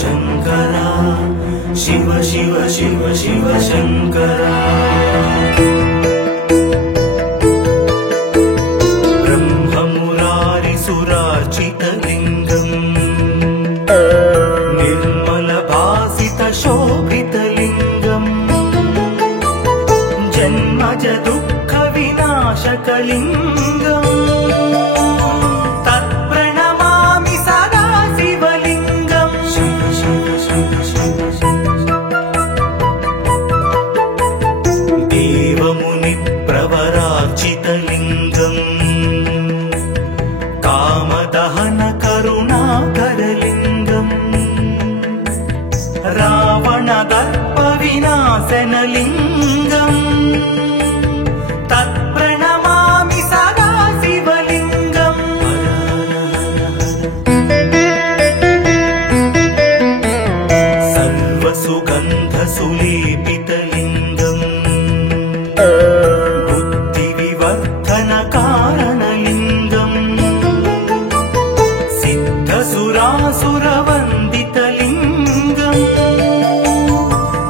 शङ्करा शिव शिव शिव शिव शङ्करा ब्रह्ममुरारिसुरार्चितलिङ्गम् निर्मलभासितशोभितलिङ्गम् जन्मज दुःखविनाशकलिङ्गम् तत्प्रणमामि सदा शिवलिङ्गम् शिव शिव शिव शिव देवमुनिप्रवरार्चितलिङ्गम् कामदहन करुणाकरलिङ्गम् रावणदर्पविनाशनलिङ्गम् तत्प्रणमामि सदा शिवलिङ्गम् सर्वसुगन्धसुलेपितलिङ्गम् बुद्धिविवर्धनकारणलिङ्गम् सिद्धसुरासुरवन्दितलिङ्गम्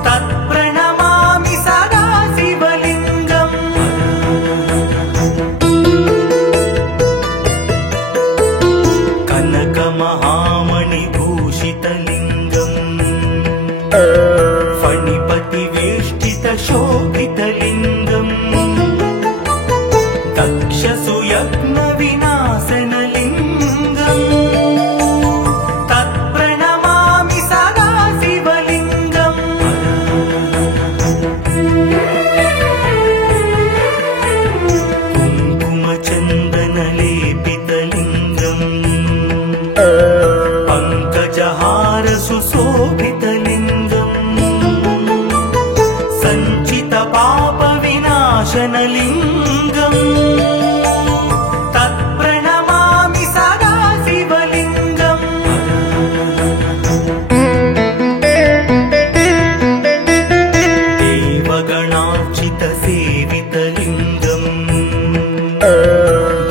तत्प्रणमामि सदा शिवलिङ्गम् कनकमहामणिभूषितलिङ्गम् फणिपतिवेष्टितशोभितलिङ्गम् दक्षसुयज्ञविनाशनलिङ्गम् तत्प्रणमामि सदा शिवलिङ्गम् कुङ्कुमचन्दनलेपितलिङ्गम् पङ्कजहारसुशोभितलिङ्गम् सञ्चितपापविनाशनलिङ्गम् तत्प्रणमामि सदा शिवलिङ्गम् देवगणार्चितसेवितलिङ्गम्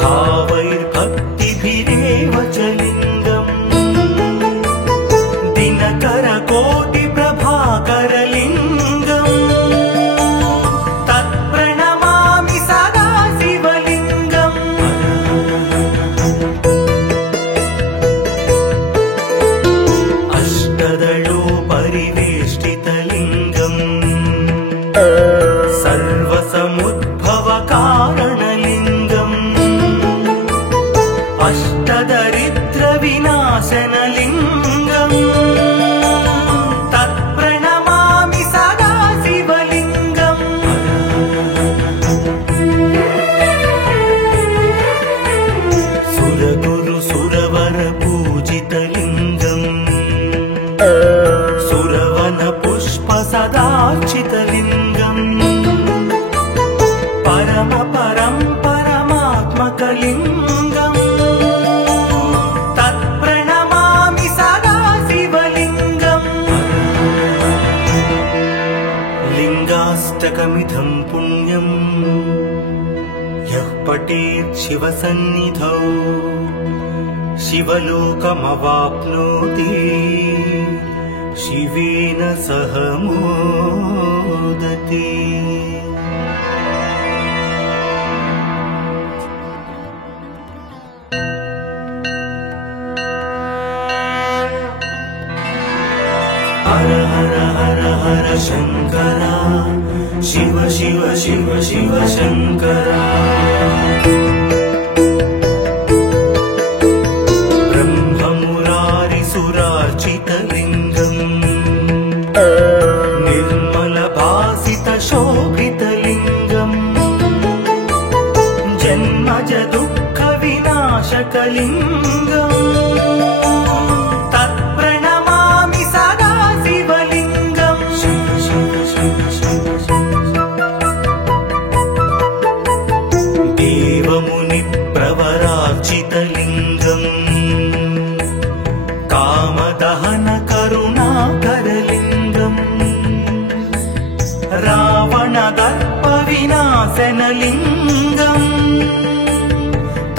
भावैर्भक्तिभिरेव च लिङ्गम् दिनकरकोटिप्रभाकरलिङ्गम् तत्प्रणमामि सदा शिवलिङ्गम् अष्टदलोपरिवेष्टितलिङ्गम् सर्वसमुद्भवकारणलिङ्गम् अष्टदरिद्रविनाशनलिङ्गम् तत्प्रणमामि सदा शिवलिङ्गम् सुरगुरुसुरवरपूजितलिङ्गम् सुरवनपुष्पसदार्चितलिङ्गम् परमात्मकलिङ्गम् तत्प्रणमामि सदा शिवलिङ्गम् लिङ्गाष्टकमिदं पुण्यम् यः पठेत् शिवसन्निधौ शिवलोकमवाप्नोति शिवेन सह मोदति हर हर हर हर शङ्करा शिव शिव शिव शिव शङ्करा ब्रह्ममुरारिसुरार्चितलिङ्गम् निर्मलभासितशोभितलिङ्गम् जन्मज दुःखविनाशकलिङ्गम् तत्प्रणमामि सदा शिवलिङ्गम् शिव शिव शिव शिव देवमुनिप्रवरार्चितलिङ्गम् कामदहन करुणाकरलिङ्गम् रावणदर्पविनाशनलिङ्गम्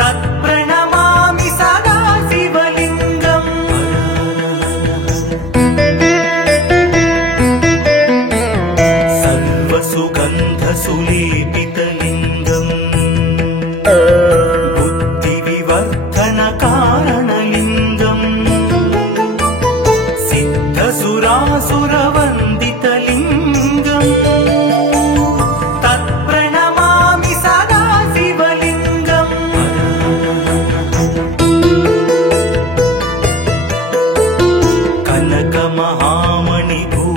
तत्प्रणमामि सदा शिवलिङ्गम् बुद्धिविवर्धनकारणलिङ्गम् सिद्धसुरासुरवन्दितलिङ्गम् तत्प्रणमामि सदा शिवलिङ्गम्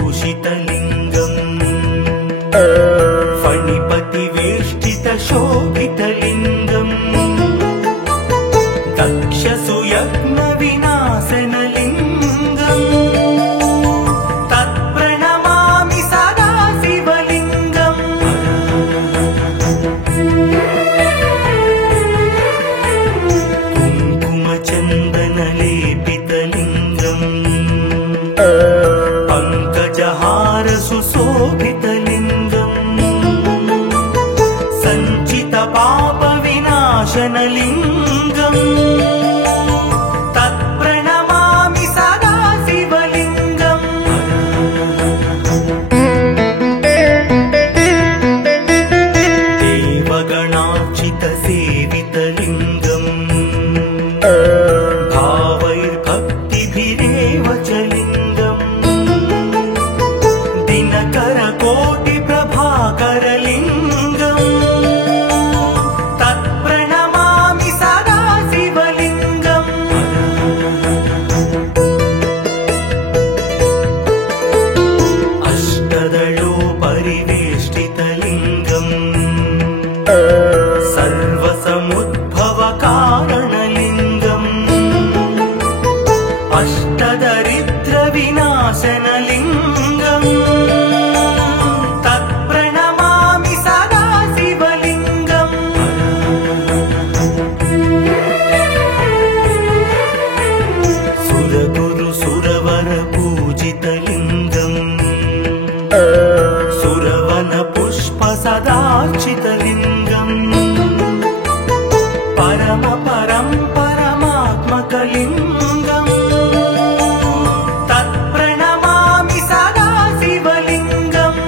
कनकमहामणिभूषितलिङ्गम् फणिपतिवेष्टितशोभितलिङ्गम् दक्षसुयज्ञविनाशनलिङ्गम् तत्प्रणमामि सदा शिवलिङ्गम् कुङ्कुमचन्दनलेपितलिङ्गम् पङ्कजहारसुशोभितलिङ्गम् सञ्चितपापविनाशनलिङ्गम् तत्प्रणमामि सदा शिवलिङ्गम् देवगणार्चितसेवितलिङ्गम् भावैर्भक्तिभिरेव च लिङ्गम् दिनकरकोटिप्रभाकरलिङ्गम् तत्प्रणमामि सदा शिवलिङ्गम् अष्टदलोपरिवेष्टितलिङ्गम् सर्वसमुद्भवकारणलिङ्गम् अष्टदरिद्रविनाशनलिङ्गम् तत्प्रणमामि सदा शिवलिङ्गम् सुरगुरुसुरवरपूजितलिङ्गम् सुरवनपुष्पसदार्चितलिङ्गम् परमात्मकलिङ्गम् तत्प्रणमामि सदा शिवलिङ्गम्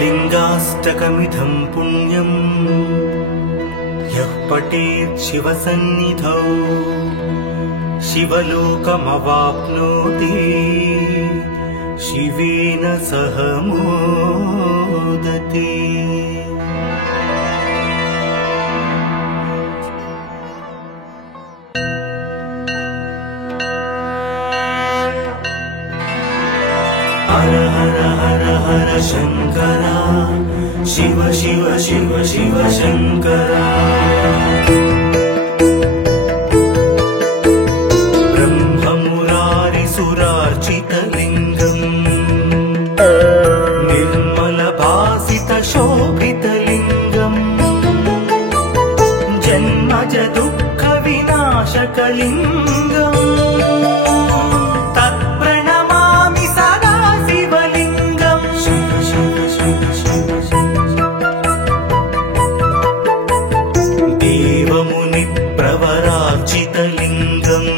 लिङ्गाष्टकमिदं पुण्यम् यः पठेत् शिवसन्निधौ शिवलोकमवाप्नोति शिवेन सह मोदते। हर हर हर हर शंकरा शिव शिव शिव शिव शंकरा ब्रह्ममुरारिसुरार्चितलिङ्गम् निर्मलभासितशोभितलिङ्गम् जन्मज दुःखविनाशकलिङ्गम् तत्प्रणमामि सदा शिवलिङ्गम् देवमुनिप्रवरार्चितलिङ्गम्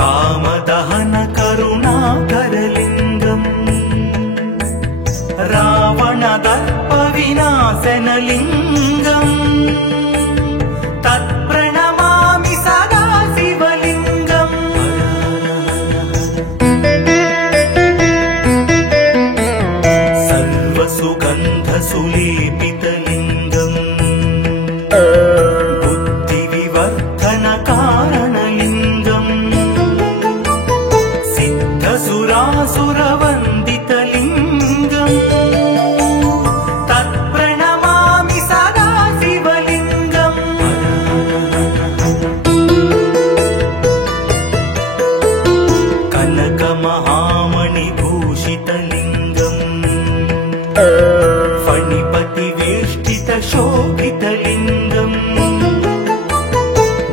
कामदहनकरुणाकरलिङ्गम् रावणदर्पविनाशनलिङ्गम् तत्प्रणमामि सदा शिवलिङ्गम् सर्वसुगन्धसुलेपितलिङ्गम् बुद्धिविवर्धनकारणलिङ्गम् सिद्धसुरासुरवन्दितलिङ्गम् तत्प्रणमामि सदा शिवलिङ्गम् कनकमहामणिभूषितलिङ्गम् फणिपतिवेष्टितशोभितलिङ्गम्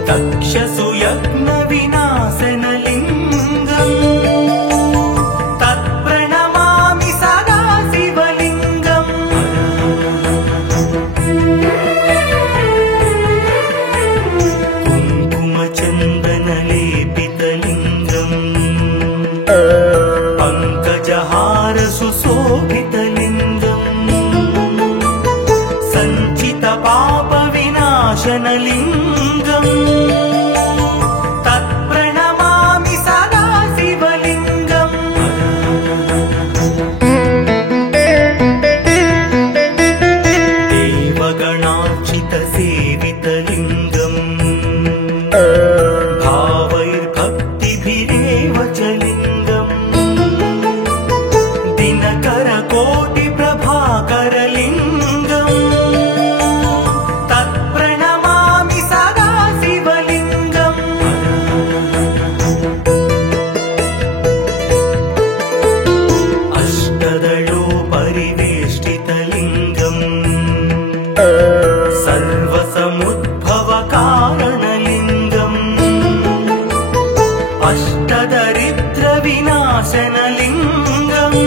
दक्षसुयज्ञविनाशनलिङ्गम् तत्प्रणमामि सदा शिवलिङ्गम् कुङ्कुमचन्दनलेपितलिङ्गम् पङ्कजहारसुशोभितलिङ्गम् विनाशनलिङ्गम् तत्प्रणमामि सदा शिवलिङ्गम् देवगणार्चितसेवितलिङ्गम् भावैर्भक्तिभिरेव च लिङ्गम् दिनकरकोटिप्रभाकरलिङ्गम् तत्प्रणमामि सदा शिवलिङ्गम् अष्टदलोपरिवेष्टितलिङ्गम् सर्वसमुद्भवकारणलिङ्गम् अष्टदरिद्रविनाशनलिङ्गम्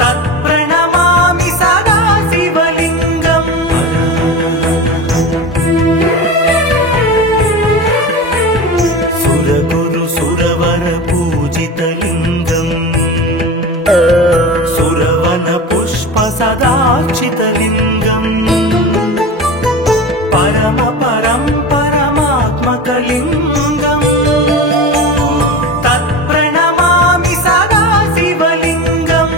तत्प्रणमामि सदा शिवलिङ्गम् सुरगुरुसुरवरपूजितलिङ्गम् सुरवनपुष्पसदार्चितलिङ्गम् परमात्मकलिङ्गम् तत्प्रणमामि सदा शिवलिङ्गम्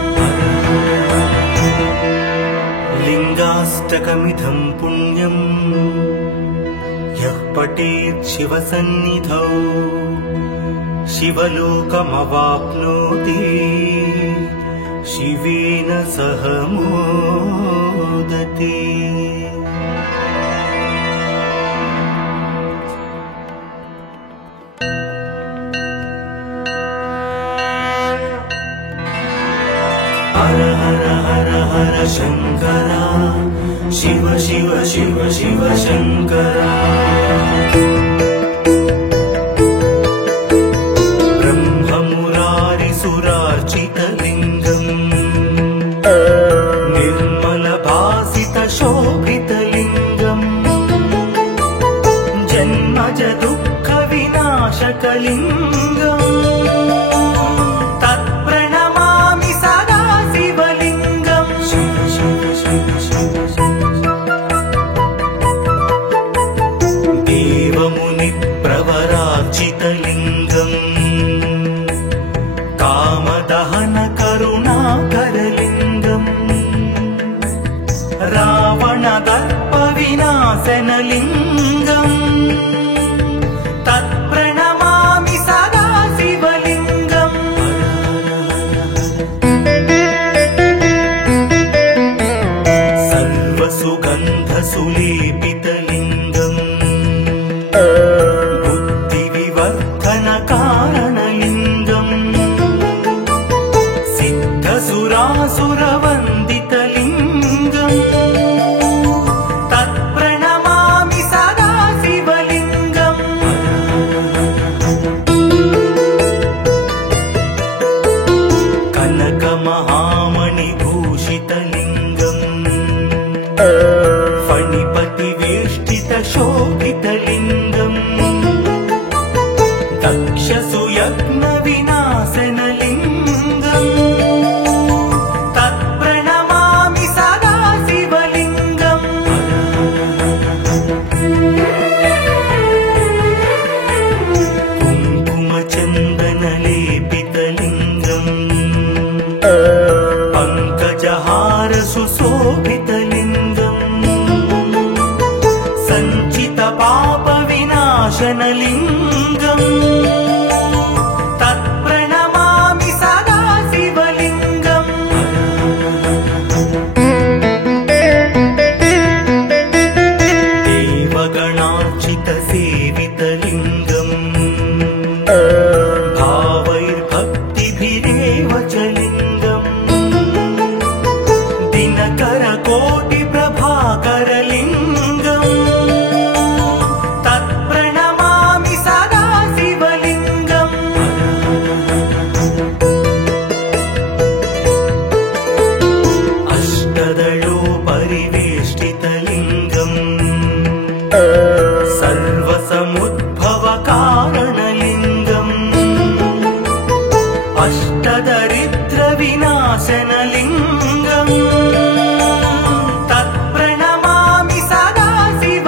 लिङ्गाष्टकमिदं पुण्यम् यः पठेत् शिवसन्निधौ शिवलोकमवाप्नोति शिवेन सह मोदते। हर हर हर हर शङ्करा शिव शिव शिव शिव शङ्करा ब्रह्ममुरारिसुरार्चितलिङ्गम् निर्मलभासितशोभितलिङ्गम् जन्मज दुःखविनाशकलिङ्गम् तत्प्रणमामि सदा शिवलिङ्गम् देवमुनिप्रवरार्चितलिङ्गम् कामदहनकरुणाकरलिङ्गम् रावणदर्पविनाशनलिङ्गम् तत्प्रणमामि सदा शिवलिङ्गम् सर्वसुगन्धसुलेपितलिङ्गम् बुद्धिविवर्धनकारणलिङ्गम् सिद्धसुरासुरवन्दितलिङ्गम् तत्प्रणमामि सदा शिवलिङ्गम् कनकमहामणिभूषितलिङ्गम् फणिपतिवेष्टितशोभितलिङ्गम् दक्षसुयज्ञविनाशनलिङ्गम् तत्प्रणमामि सदा शिवलिङ्गम् कुङ्कुमचन्दनलेपितलिङ्गम् पङ्कजहारसुशोभितलिङ्गम् सञ्चितपापविनाशनलिङ्गम् तत्प्रणमामि सदा शिवलिङ्गम् देवगणार्चितसेवितलिङ्गम् भावैर्भक्तिभिरेव च लिङ्गम् दिनकरकोटिप्रभाकरलिङ्गम् तत्प्रणमामि सदा शिवलिङ्गम् अष्टदलोपरिवेष्टितलिङ्गम् सर्वसमुद्भवकारणलिङ्गम् अष्टदरिद्रविनाशनलिङ्गम् तत्प्रणमामि सदा शिव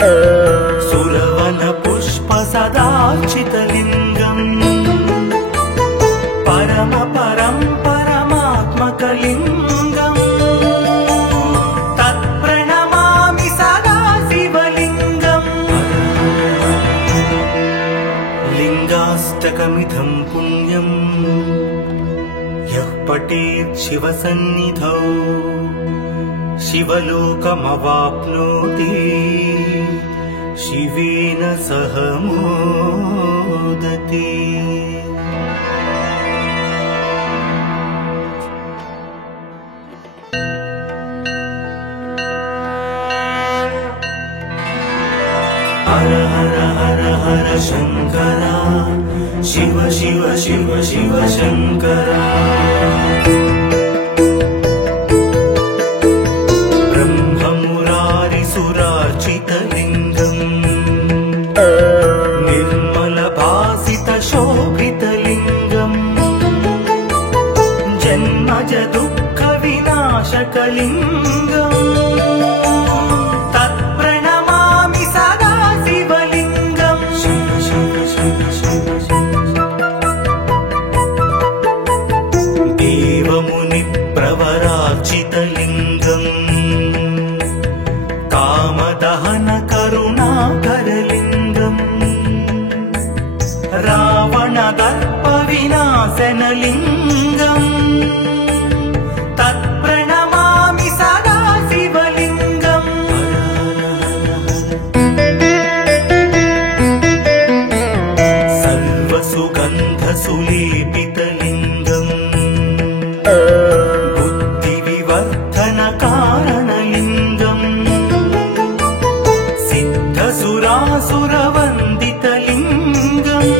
सुरवन पुष्प सदार्चितलिङ्गम् परम परं परमात्मकलिङ्गम् तत्प्रणमामि सदा शिवलिङ्गम् लिङ्गाष्टकमिदं पुण्यम् यः पठेत् शिवसन्निधौ शिवलोकमवाप्नोति शिवेन सह मोदति। हर हर हर हर शंकर शिव शिव शिव शिव शंकर ब्रह्ममुरारिसुरार्चितलिङ्गम् निर्मलभासितशोभितलिङ्गम् जन्मज दुःखविनाशकलिङ्गम् तत्प्रणमामि सदा शिवलिङ्गम् देवमुनिप्रवरार्चितलिङ्गम् कामदहन करुणाकरलिङ्गम् रावणदर्पविनाशनलिङ्गम् तत्प्रणमामि सदा शिवलिङ्गम् सर्वसुगन्धसुलेपितलिङ्गम् बुद्धिविवर्धनकारणलिङ्गम् सिद्धसुरासुरवन्दितलिङ्गम्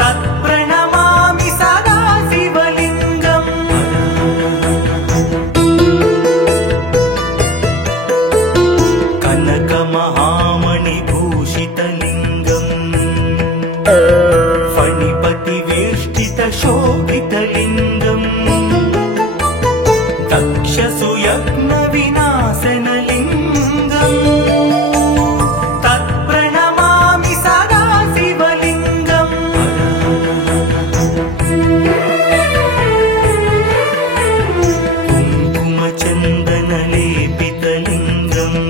तत्प्रणमामि सदा शिवलिङ्गम् कनकमहामणिभूषितलिङ्गम् फणिपतिवेष्टितशोभितलिङ्गम् दक्षसुयज्ञविनाशनलिङ्गम् तत्प्रणमामि सदा शिवलिङ्गम् कुङ्कुमचन्दनलेपितलिङ्गम्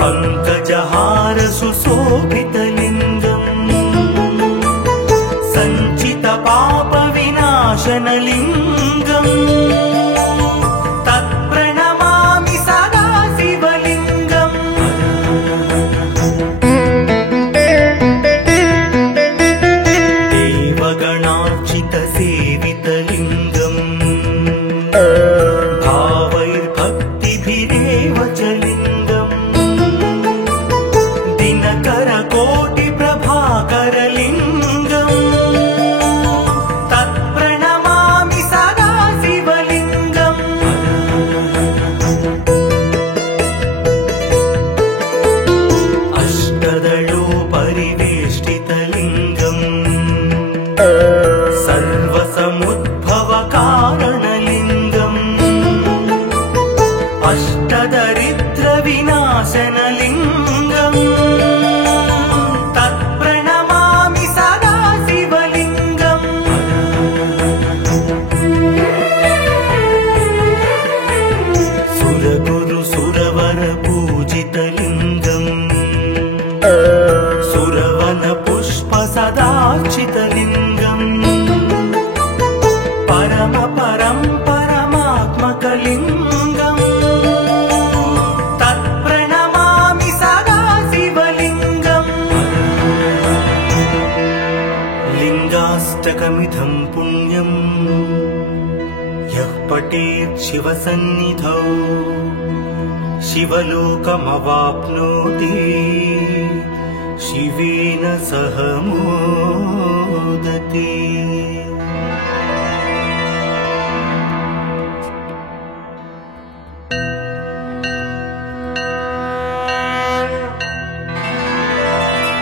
पङ्कजहारसुशोभितलिङ्गम् सञ्चितपापविनाशनलिङ्गम् तत्प्रणमामि सदा शिवलिङ्गम् देवगणार्चितसेवितलिङ्गम् भावैर्भक्तिभिरेव च लिङ्गम् दिनकरकोटिप्रभाकरलिङ्गम् तत्प्रणमामि सदा शिवलिङ्गम् अष्टदलोपरिवेष्टितलिङ्गम् सर्वसमुद्भवकारणलिङ्गम् अष्टदरिद्रविनाशनलिङ्गम् तत्प्रणमामि सदा शिवलिङ्गम् सुरगुरुसुरवरपूजितलिङ्गम् सुरवनपुष्पसदार्चितलिङ्गम् परम परं परमात्मकलिङ्गम् तत्प्रणमामि सदा शिवलिङ्गम् लिङ्गाष्टकमिदं पुण्यम् यः पठेत् शिवसन्निधौ शिवलोकमवाप्नोति शिवेन सह मोदति।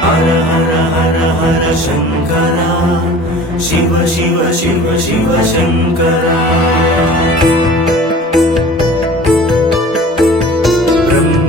हर हर हर हर शंकर शिव शिव शिव शिव शंकर ब्रह्म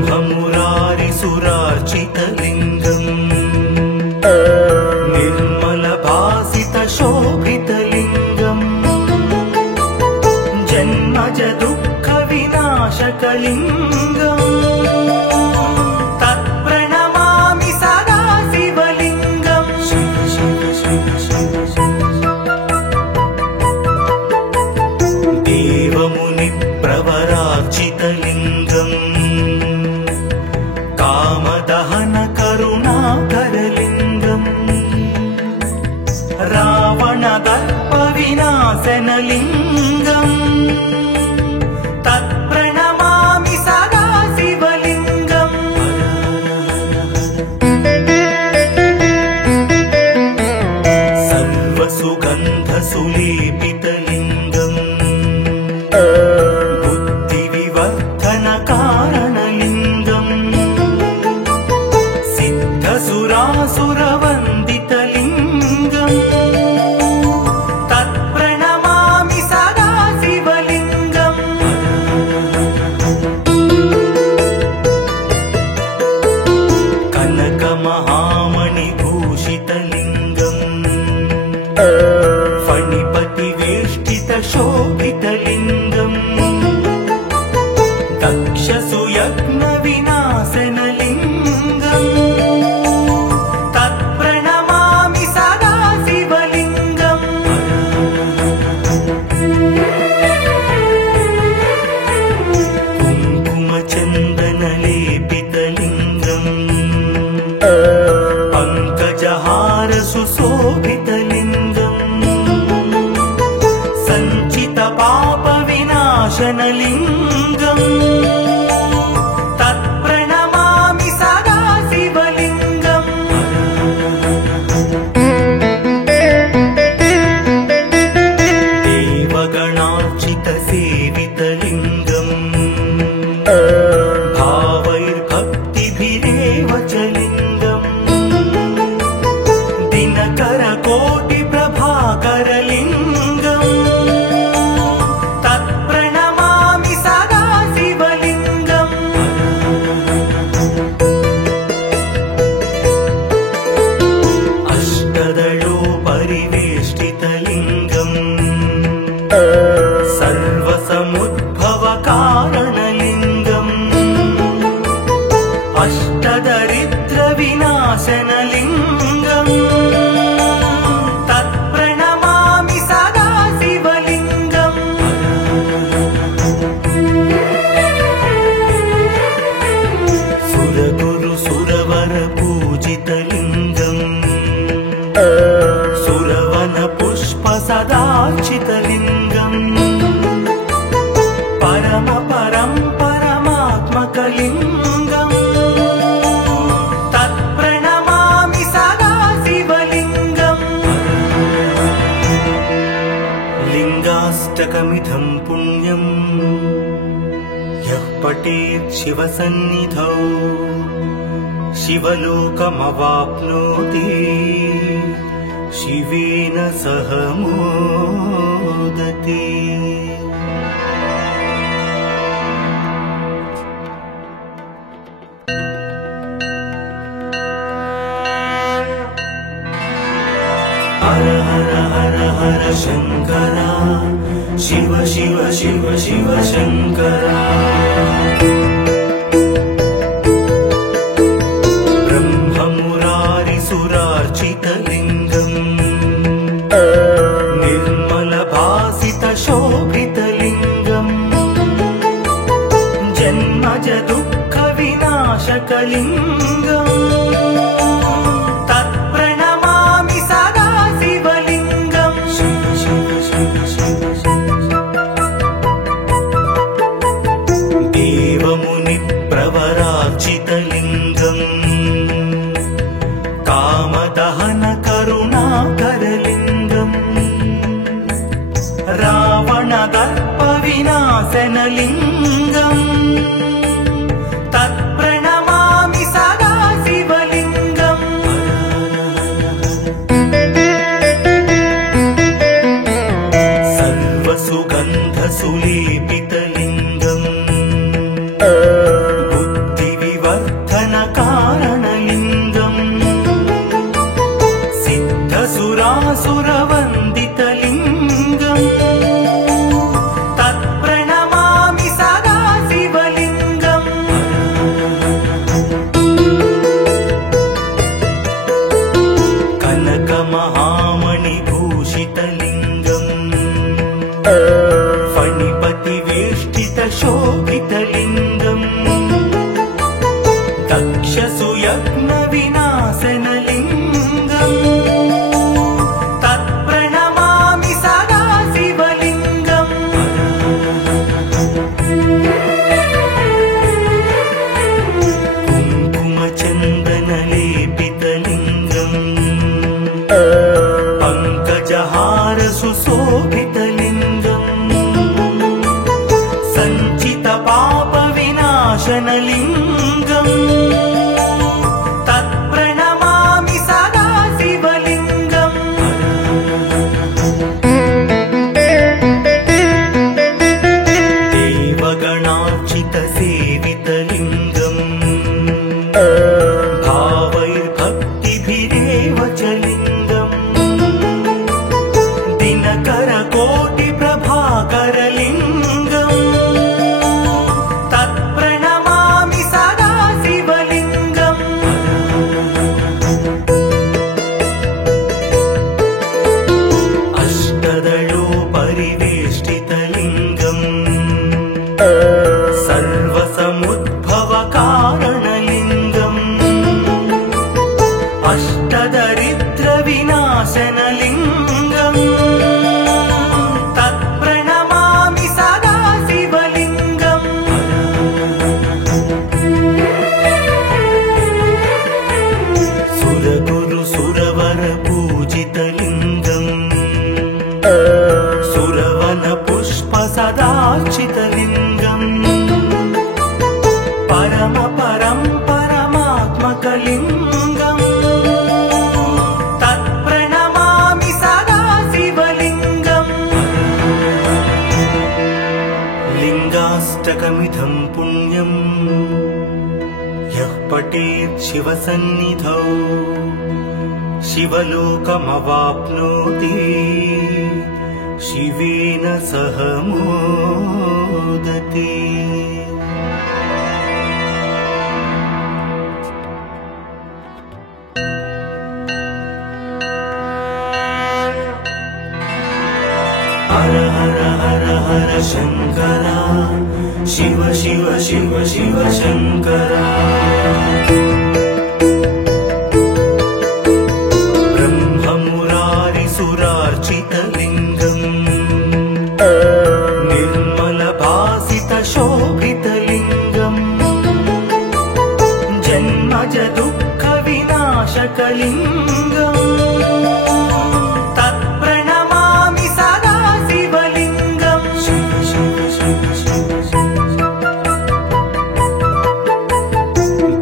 चन्दनलेपितलिङ्गम् पङ्कजहार सुशोभितलिङ्गम् सञ्चितपापविनाशनलिङ्गम् तत्प्रणमामि सदा शिवलिङ्गम् देवगणार्चितसेवितलिङ्गम् भावैर्भक्तिभिरेव च लिङ्गम् दिनकरकोटिप्रभाकरलिङ्गम् तत्प्रणमामि सदा शिवलिङ्गम् अष्टदलोपरिवेष्टितलिङ्गम् सर्वसमुद्भवकारणलिङ्गम् अष्टदरिद्रविनाशनलिङ्गम् तत्प्रणमामि सदा शिवलिङ्गम् सुरगुरुसुरवरपूजितलिङ्गम् सुरवनपुष्पसदार्चितलिङ्गम् परमात्मकलिङ्गम् तत्प्रणमामि सदा शिवलिङ्गम् लिङ्गाष्टकमिदं पुण्यम् यः पठेत् शिवसन्निधौ शिवलोकमवाप्नोति शिवेन सह मोदति। हर हर हर हर शंकर शिव शिव शिव शिव शंकर ब्रह्ममुरारिसुरार्चितलिङ्गम् निर्मलभासितशोभितलिङ्गम् जन्मज दुःखविनाशकलिङ्गम् तत्प्रणमामि सदा शिवलिङ्गम् देवमुनिप्रवरार्चितलिङ्गम् कामदहन करुणाकरलिङ्गम् रावणदर्पविनाशनलिङ्गम् तत्प्रणमामि सदा शिवलिङ्गम् सर्वसुगन्धसुलेपितलिङ्गम् बुद्धिविवर्धनकारणलिङ्गम् सिद्धसुरासुरवन्दितलिङ्गम् तत्प्रणमामि सदा शिवलिङ्गम् कनकमहामणिभूषितलिङ्गम् फणिपतिवेष्टितशोभितलिङ्गम् दक्षसुयज्ञविनाशनलिङ्गम् तत्प्रणमामि सदा शिवलिङ्गम् कुङ्कुमचन्दनलेपितलिङ्गम् पङ्कजहार सुशोभितलिङ्गम् सञ्चितपापविनाशनलिङ्गम् तत्प्रणमामि पठेत् शिवसन्निधौ शिवलोकमवाप्नोति शिवेन सह मोदते। हर हर हर हर शंकर शिव शिव शिव शिव शंकर। ब्रह्ममुरारिसुरार्चितलिङ्गम् निर्मलभासितशोभितलिङ्गम् जन्मज दुःखविनाशकलिङ्गम् तत्प्रणमामि सदा शिवलिङ्गम्।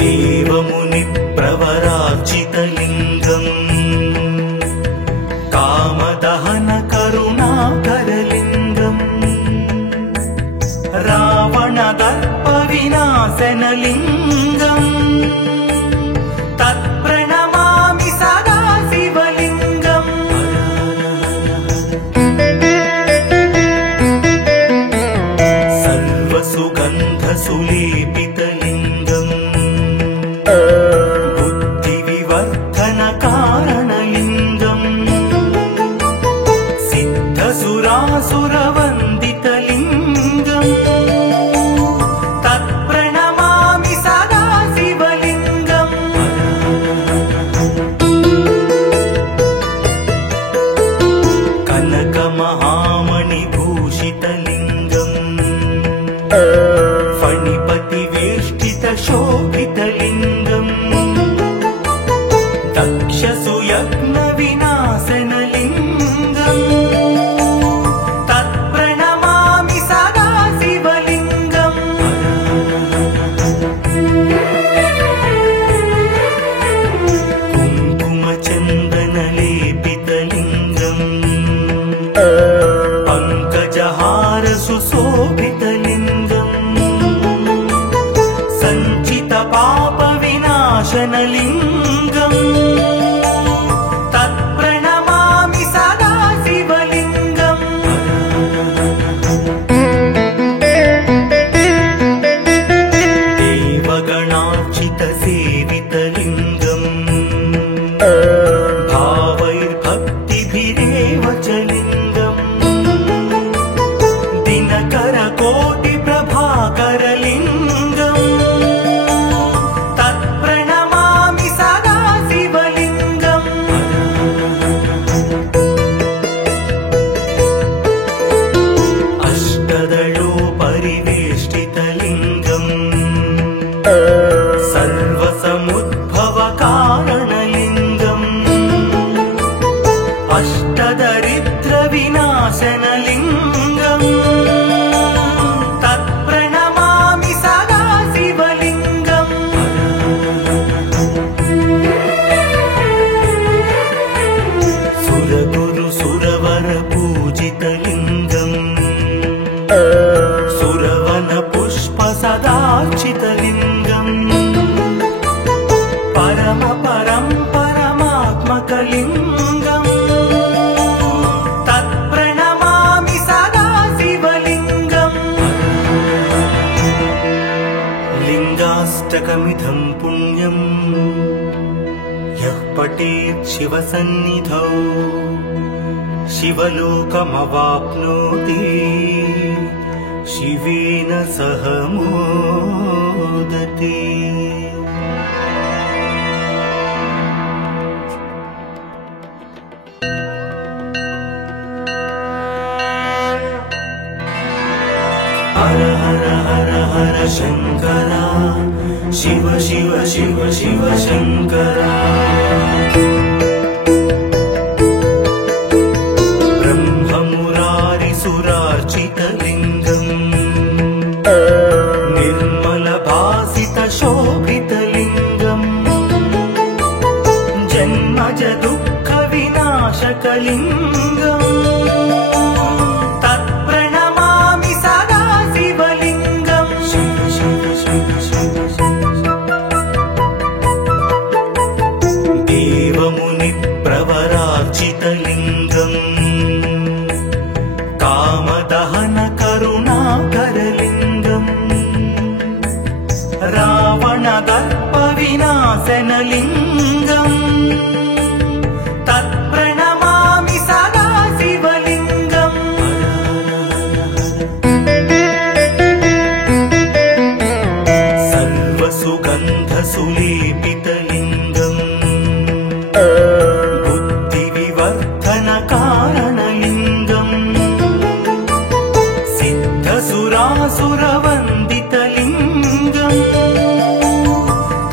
देवमुनिप्रवरार्चितलिङ्गम् कामदहन करुणाकरलिङ्गम् रावणदर्पविनाशनलिङ्गम् तत्प्रणमामि सदा शिवलिङ्गम्। सर्वसुगन्धसुलेपितलिङ्गम् बुद्धिविवर्धनकारणलिङ्गम् सिद्धसुरासुरवन्दितलिङ्गम् तत्प्रणमामि सदा शिवलिङ्गम्। कनकमहामणिभूषितलिङ्गम् फणिपतिवेष्टितशोभितलिङ्गम् दक्षसुयज्ञविनाशनलिङ्गम् तत्प्रणमामि सदा शिवलिङ्गम्। कुङ्कुमचन्दनलेपितलिङ्गम् पङ्कजहारसुशोभितलिङ्गम् सञ्चितपापविनाशनलिङ्गम् तत्प्रणमामि सदा शिवलिङ्गम्। देवगणार्चितसेवितलिङ्गम् भावैर्भक्तिभिरेव च लिङ्गम् दिनकरकोटिप्रभाकरलिङ्गम् तत्प्रणमामि सदा शिवलिङ्गम्। अष्टदलोपरिवेष्टितलिङ्गम् सर्वसमुद्भवकारणलिङ्गम् अष्टदरिद्रविनाशनलिङ्गम् तत्प्रणमामि सदा शिवलिङ्गम्। सुरगुरुसुरवरपूजितलिङ्गम् सुरवनपुष्पसदार्चितलिङ्गम् परमात्मकलिङ्गम् तत्प्रणमामि सदा शिवलिङ्गम्। लिङ्गाष्टकमिदं पुण्यम् यः पठेत् शिवसन्निधौ शिवलोकमवाप्नोति शिवेन सह मोदते। हर हर हर हर शंकर शिव शिव शिव शिव शंकर। ब्रह्ममुरारिसुरार्चितलिङ्गम् निर्मलभासितशोभितलिङ्गम् जन्मज दुःखविनाशकलिङ्गम् तत्प्रणमामि सदा शिवलिङ्गम्। शिवलिङ्गम् तत्प्रणमामि सदा शिवलिङ्गम् सर्वसुगन्धसुलेपितलिङ्गम् बुद्धिविवर्धनकारणलिङ्गम् सिद्धसुरासुरवन्दितलिङ्गम्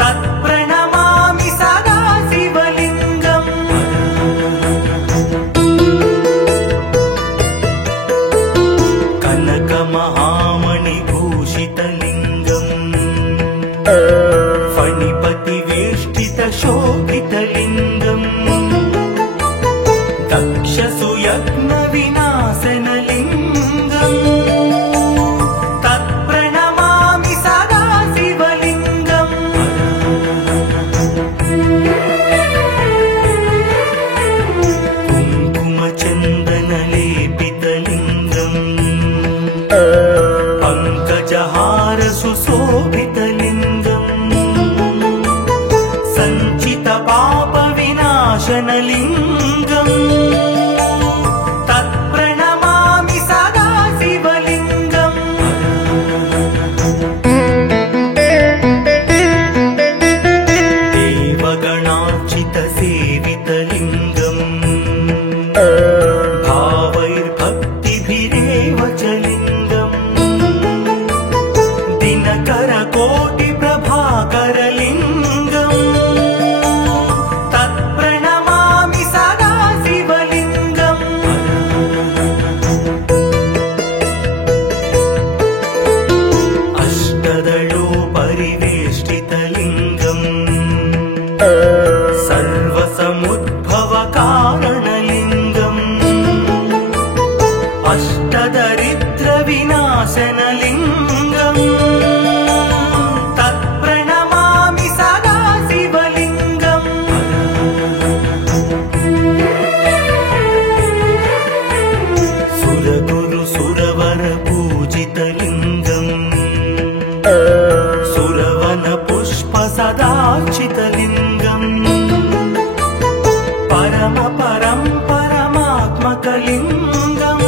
तत्प्रणमामि सदा शिवलिङ्गम् कनकमहामणिभूषितलिङ्गम् फणिपतिवेष्टितशोभितलिङ्गम् दक्षसुयज्ञविनाशनलिङ्गम् तत्प्रणमामि सदा शिवलिङ्गम् कुङ्कुमचन्दनलेपितलिङ्गम् पङ्कजहारसुशोभितलिङ्गम् सञ्चितपापविनाशनलिङ्गम् तत्प्रणमामि सदा शिवलिङ्गम् देवगणार्चितसेवितलिङ्गम् भावैर्भक्तिभिरेव च लिङ्गम् दिनकरकोटिप्रभाकरलिङ्गम् तत्प्रणमामि सदा शिवलिङ्गम् अष्टदलोपरिवेष्टितलिङ्गम् सर्वसमुद्भवकारणलिङ्गम् अष्टदरिद्रविनाशनलिङ्गम् तत्प्रणमामि सदा शिवलिङ्गम् सुरगुरुसुरवरपूजितलिङ्गम् सुरवनपुष्पसदार्चितलिङ्गम् परमात्मकलिङ्गम्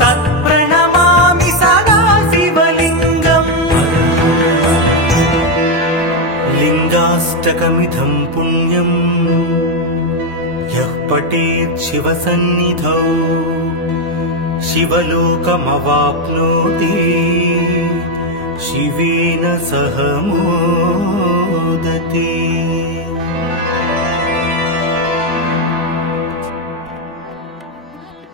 तत्प्रणमामि सदा शिवलिङ्गम् लिङ्गाष्टकमिदं पुण्यम् यः पठेत् शिवसन्निधौ शिवलोकमवाप्नोति शिवेन सह मोदते।